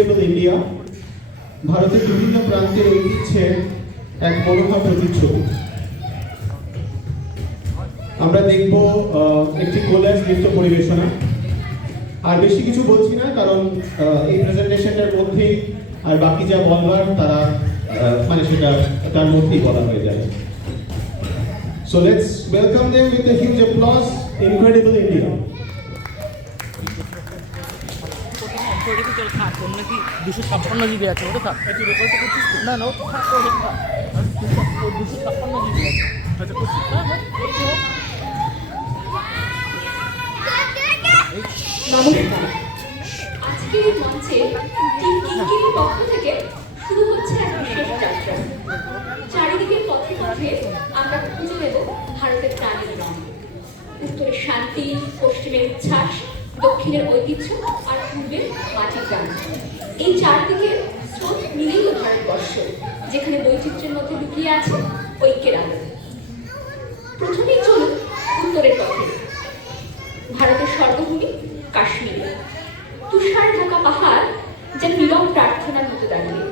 India ভারতের বিভিন্ন প্রান্তের ঐতিহ্যের এক মনোহর প্রতিচ্ছবি। আমরা দেখব একটি কোলাজ নৃত্য পরিবেশনা। আর বেশি কিছু বলছি না, কারণ এই প্রেজেন্টেশনের মধ্যেই আর বাকি যা বলবার তারা মানে সেটা তার মধ্যেই বলা হয়ে যায়। So let's welcome them with a huge applause. Incredible India. নাকি 256 জিবি আছে ওটা থাক না না 256 জিবি আছে নমস্কার। আজকের এই মঞ্চে টিম কিঙ্কিরির পক্ষ থেকে শুরু হচ্ছে এক বিশেষ যাত্রা। চারিদিকে পথে পথে আমরা খুঁজে নেব ভারতের প্রাণের রং। উত্তরের শান্তি, পশ্চিমের উচ্ছ্বাস, দক্ষিণের ঐতিহ্য আর পূর্বের মাটির গান। এই চারদিকে স্রোত মিলেই ভারতবর্ষ, যেখানে বৈচিত্র্যের মধ্যে লুকিয়ে আছে ঐক্যের আলো। প্রথমেই চলুন উত্তরের পথে। ভারতের স্বর্গভূমি কাশ্মীর। তুষার ঢাকা পাহাড় যেন নীরব প্রার্থনার মতো দাঁড়িয়ে।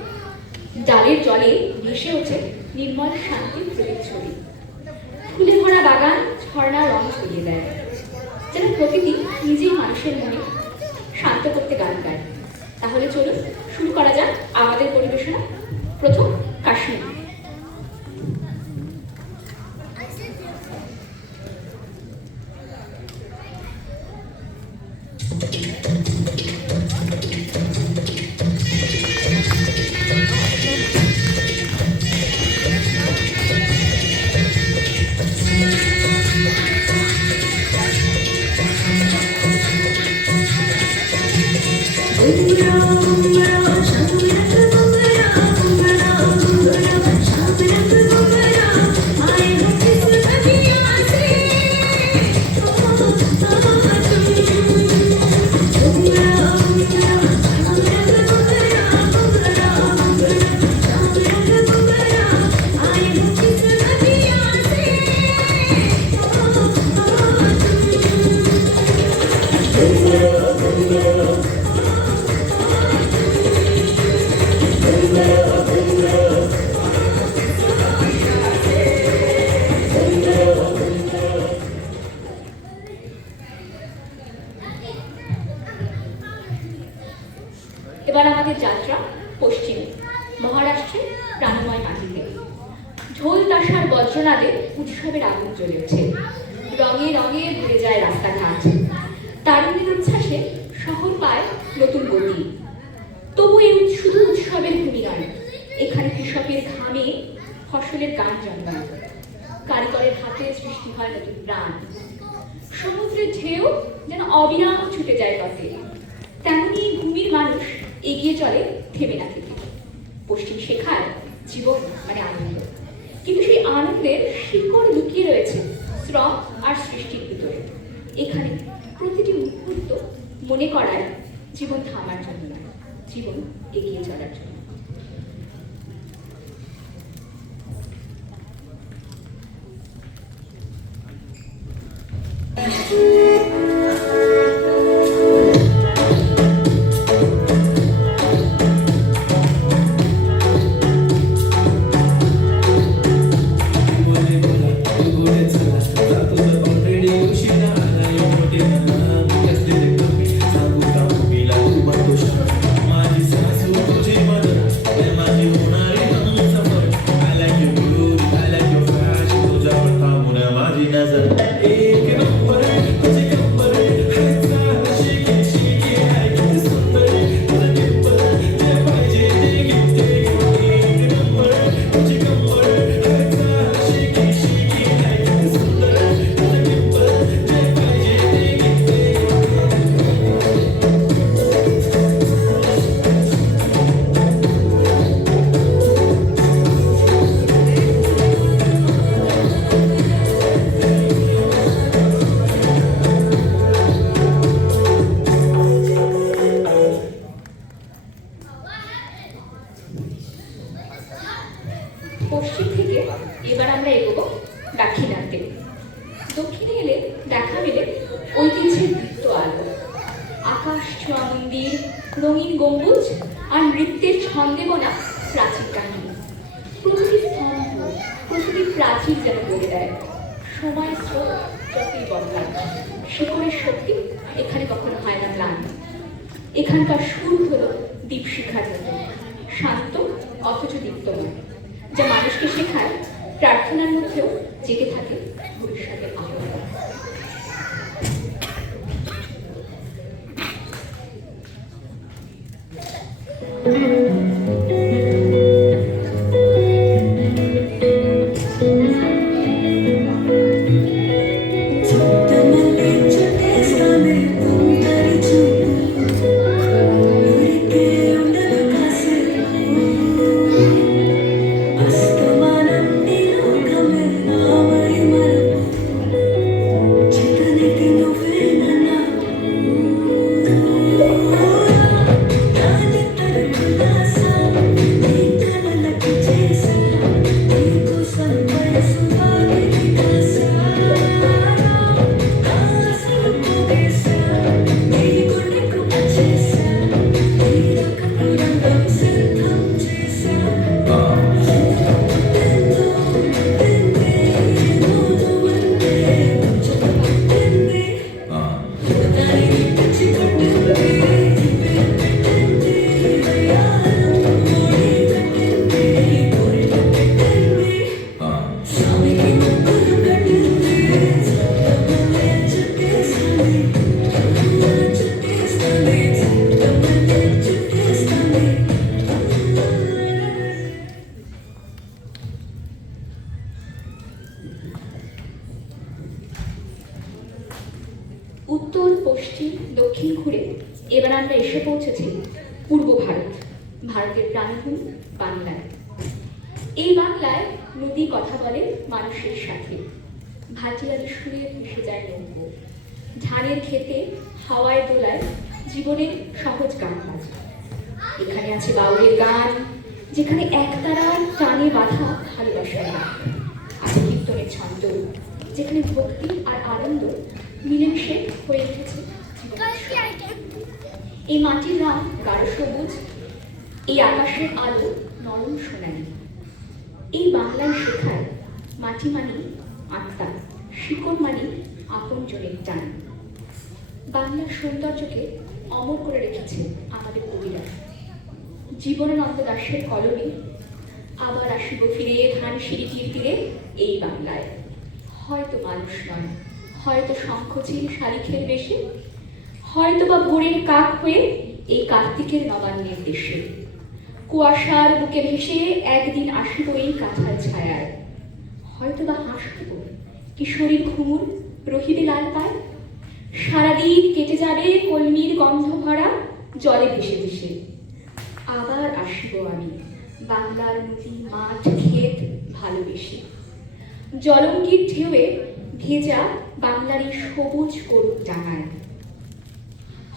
ডালের জলে ভেসে ওঠে নির্মল শান্তির প্রতিচ্ছবি। ফুলে ভরা বাগান ঝর্ণা রং ছড়িয়ে দেয়, যেন প্রকৃতি নিজেই মানুষের মনে শান্ত করতে গান গায়। তাহলে চলুন শুরু করা যাক আমাদের পরিবেশনা। প্রথম কাশ্মীর। এবার আমাদের যাত্রা পশ্চিমে, মহারাষ্ট্রের প্রাণময় মাটিতে। ঢোল তাশার বজ্রনাদে উৎসবের আগুন জ্বলে ওঠে। রঙে রঙে ভরে যায় রাস্তাঘাট। তারুণ্যের উচ্ছ্বাসে শহর পায় নতুন গতি। তবু এই শুধু উৎসবের ভূমি নয়, এখানে কৃষকের ঘামে ফসলের গান জন্মায়। কারিগরের হাতে সৃষ্টি হয় নতুন প্রাণ। সমুদ্রের ঢেউ যেন অবিরাম ছুটে যায় পথে। তেমনি ভূমির মানুষ এগিয়ে চলে থেমে না থেকে। পশ্চিম শেখায় জীবন মানে আনন্দ, কিন্তু সেই আনন্দের শিকড় লুকিয়ে রয়েছে শ্রম আর সৃষ্টির ভিতরে। এখানে প্রতিটি মুহূর্ত মনে করায় জীবন থামার জন্য নয়, জীবন এগিয়ে চলার জন্য। পশ্চিম থেকে এবার আমরা এগোবো দাক্ষিণাত্যে। দক্ষিণে এলে দেখা মেলে ঐতিহ্যের দীপ্ত আলো, আকাশ ছোঁয়া মন্দির, রঙিন গম্বুজ আর নৃত্যের ছন্দে বোনা প্রাচীর কাহিনী। প্রতিটি স্তম্ভ, প্রতিটি প্রাচীর যেন বলে দেয় সময় স্রোত যতই বদলায়, শিকড়ের শক্তি এখানে কখনো হয় না ম্লান। এখানকার সুর হলো দীপশিখার মতো, শান্ত অথচ দীপ্তময়, যা মানুষকে শেখায় প্রার্থনার মধ্যেও জেগে থাকে ভবিষ্যতের আহ্বান। উত্তর পশ্চিম দক্ষিণ ঘুরে এবার আমরা এসে পৌঁছেছি পূর্ব ভারত, ভারতের প্রাণভূমি বাংলায়। এই বাংলায় নদী কথা বলে মানুষের সাথে, ভাটিয়ালি সুরে ভেসে যায় নৌকো, ধানের খেতে হাওয়ায় দোলায় জীবনের সহজ গান বাজে। এখানে আছে বাউলের গান, যেখানে একতারার টানে বাঁধা ভালোবাসার গান। আছে কীর্তনের ছন্দ, যেখানে ভক্তি আর আনন্দ মিলেমিশে হয়ে উঠেছে। এই মাটির রং গাঢ় সবুজ, এই আকাশের আলো নরম সোনালি। এই বাংলায় শেখায় মাটি মানে আত্মা, শিকড় মানে আপন জনের টান। বাংলার সৌন্দর্যকে অমর করে রেখেছে আমাদের কবিরা। জীবনানন্দ দাশের কলমে আবার আসিব ফিরে ধান সিঁড়িটির তীরে এই বাংলায়। হয়তো মানুষ নয়, হয়তো শঙ্খচিল শালিখের বেশে, হয়তো বা ভোরের কাক হয়ে এই কার্তিকের নবান্নের দেশে। কুয়াশার বুকে ভেসে একদিন আসিব এই কাঁঠাল ছায়ায়, হয়তো বা হাসিব কিশোরীর ঘুমুর রহিবে লাল পায়। সারাদিন কেটে যাবে কলমির গন্ধ ভরা জলে ভেসে ভেসে। আবার আসিব আমি বাংলার নদী মাঠ ক্ষেত ভালোবেসে। জলঙ্গির ঢেউয়ে ভেজা বাংলার এই সবুজ গরুর ডাঙায়।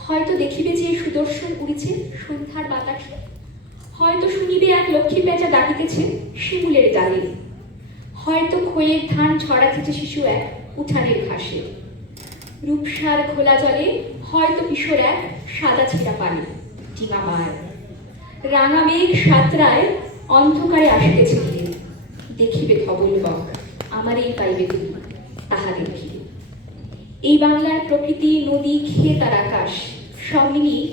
হয়তো দেখিবে যে সুদর্শন উড়িছে সন্ধ্যার বাতাসে, হয়তো শুনিবে এক লক্ষ্মী পেঁচা ডাকিতেছে শিমুলের ডালে, হয়তো খইয়ের ধান ছড়াতেছে শিশু এক উঠানের ঘাসে। রূপসার খোলা জলে হয়তো কিশোর এক সাদা ছেঁড়া পানি ডিঙা পায়। রাঙা মেঘ সাতরায় অন্ধকারে আসিতেছে ধীরে, দেখিবে ধবল বক আমার এই পাইবে তুমি তাহা দেখি। এই বাংলার প্রকৃতি, নদী, ক্ষেত আর আকাশ সব মিলিয়ে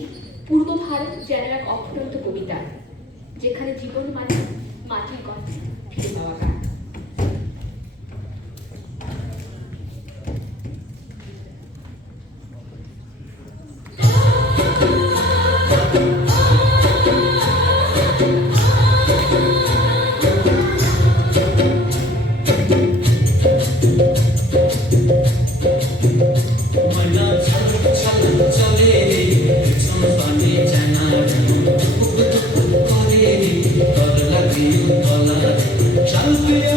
পূর্ব ভারত যেন এক অফুরন্ত কবিতা, যেখানে জীবন মানে মাটির গন্ধে ফিরে পাওয়া গান। Shall we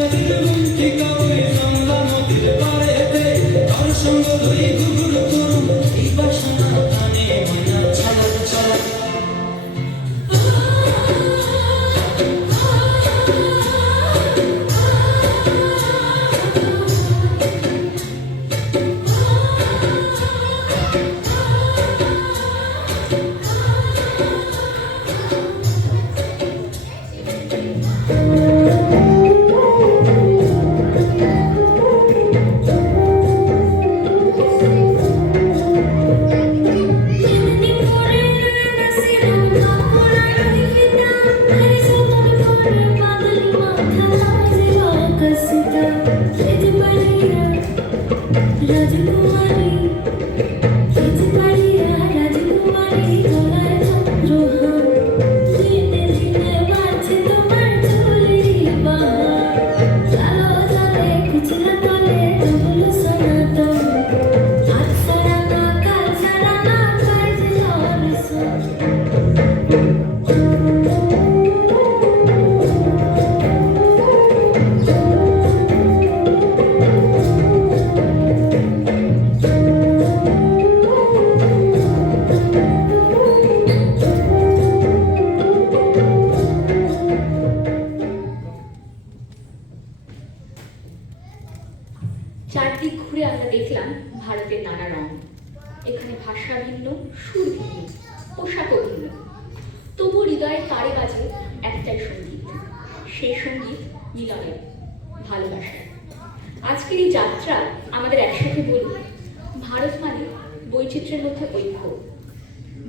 চারদিক ঘুরে আমরা দেখলাম ভারতের নানা রং। এখানে ভাষা ভিন্ন, সুর ভিন্ন, পোশাকও ভিন্ন, তবু হৃদয়ের তারে বাজে একটাই সঙ্গীত। সেই সঙ্গীত মিলনের, ভালোবাসার। আজকের এই যাত্রা আমাদের একসাথে বলি, ভারত মানে বৈচিত্র্যের মধ্যে ঐক্য,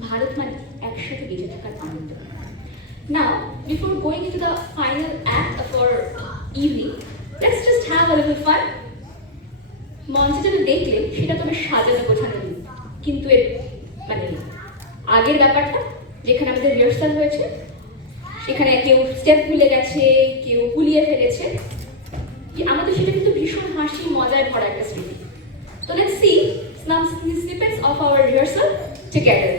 ভারত মানে একসাথে বেঁচে থাকার আনন্দ। Now, before going into the final act of our evening, let's just have a little fun. মঞ্চে যেটা দেখলে সেটা তোমার সাজানো গোছানো রূপ, কিন্তু এর মানে আগের ব্যাপারটা যেখানে আমাদের রিহার্সাল হয়েছে, সেখানে কেউ স্টেপ ভুলে গেছে, কেউ গুলিয়ে ফেলেছে, আমাদের সেটা কিন্তু ভীষণ হাসি মজায় ভরা একটা স্মৃতি। So let's see some snippets of our rehearsal together.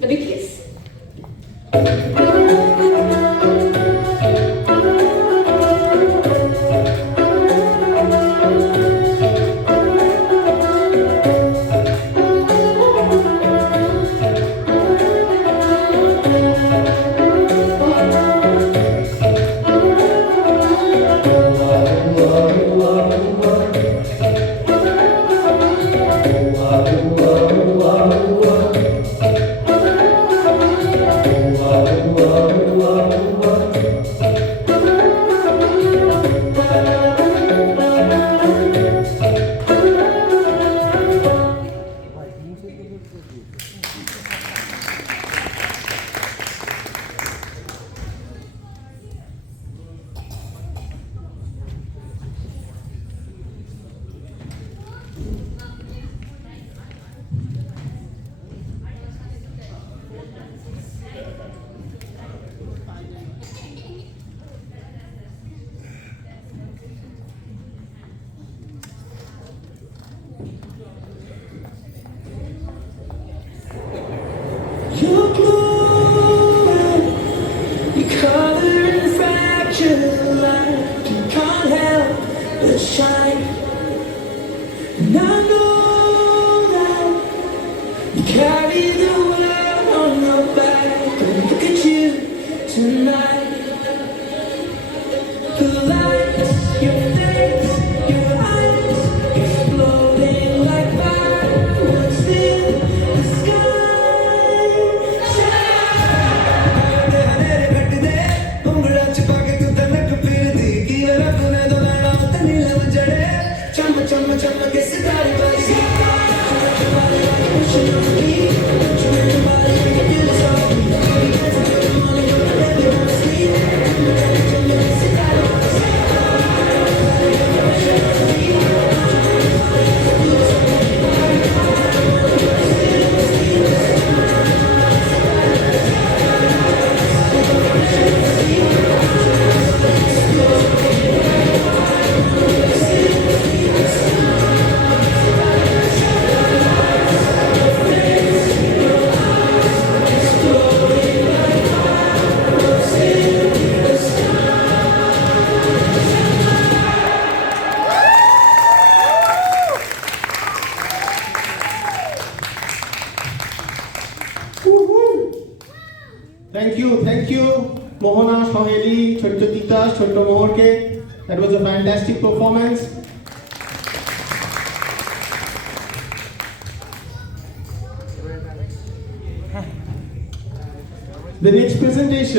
The BTS. Your glory, your color and fractured light, you can't help but shine. And I know that you carry the world on your back. But look at you tonight. The lights, your face, your eyes, exploding like fireworks in the sky. Thank you, Mohana, Soheli, Chotto Tita, Chotto Mohorke. That was a fantastic performance. The next presentation